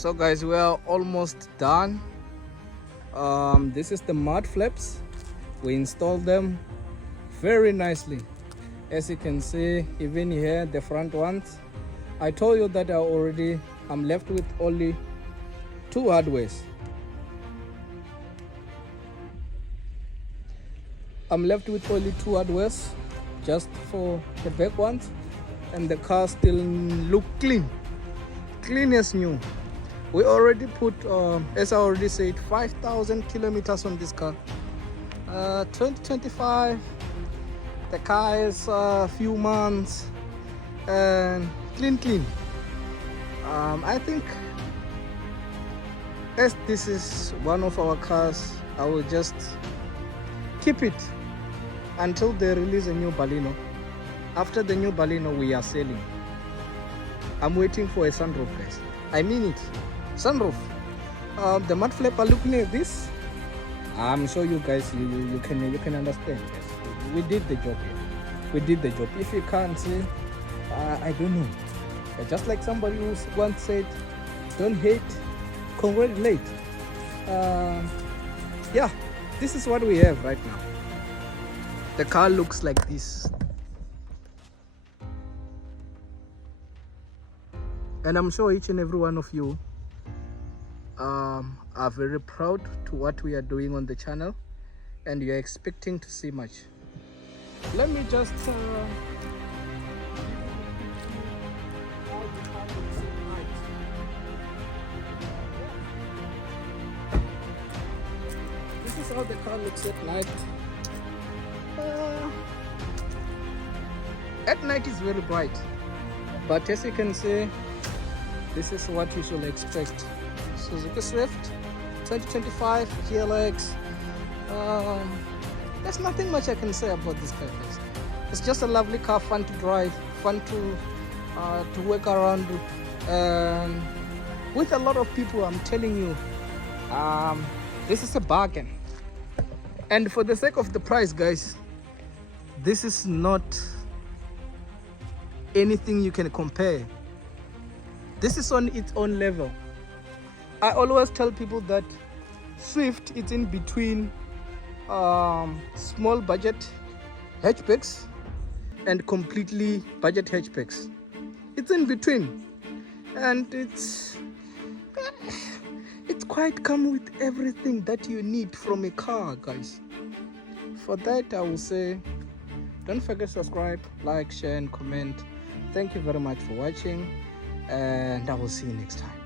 So guys, we are almost done. This is the MudFlaps. We installed them very nicely. As you can see, even here, the front ones. I told you that I'm left with only two hardwares. I'm left with only two hardwares, just for the back ones, and the car still look clean as new. We already put, as I already said, 5,000 kilometers on this car. 2025. The car is a few months and clean. I think as this is one of our cars, I will just keep it until they release a new Baleno. After the new Baleno, we are selling. I'm waiting for a sunroof, guys. I mean it. Sunroof. The MudFlap are looking at this. I'm sure you guys you can understand. Yes. We did the job here. We did the job. If you can't see, I don't know. Just like somebody who once said, don't hate, congratulate. Yeah, this is what we have right now. The car looks like this. And I'm sure each and every one of you are very proud to what we are doing on the channel, and you're expecting to see much. Let me just this is how the car looks at night. At night it's very bright, but as you can see, this is what you should expect. Suzuki Swift 2025 GLX. There's nothing much I can say about this car, guys. It's just a lovely car, fun to drive, fun to work around, and with a lot of people. I'm telling you, this is a bargain. And for the sake of the price, guys, this is not anything you can compare. This is on its own level. I always tell people that Swift is in between small budget hatchbacks and completely budget hatchbacks. It's in between, and it's quite come with everything that you need from a car, guys. For that, I will say, don't forget to subscribe, like, share, and comment. Thank you very much for watching, and I will see you next time.